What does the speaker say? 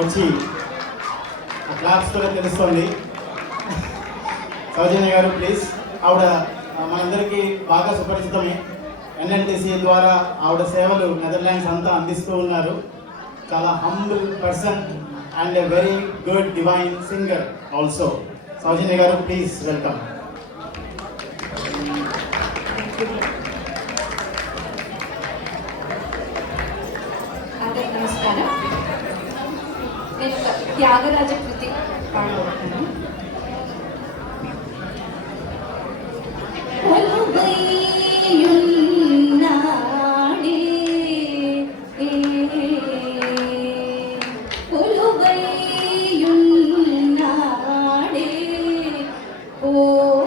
వచ్చి క్లాప్స్ కూడా తెలుస్తుంది. సౌజన్య గారు ప్లీజ్. ఆవిడ మనందరికీ బాగా సుపరిచితమే. ఎన్ఎన్టీసీ ద్వారా ఆవిడ సేవలు నెదర్లాండ్స్ అంతా అందిస్తూ ఉన్నారు. చాలా humble person and a very good divine singer also. Soujanya గారు ప్లీజ్ వెల్కమ్. నమస్కారం. నేను త్యాగరాజ కృతి పాడబోతున్నాను. Oh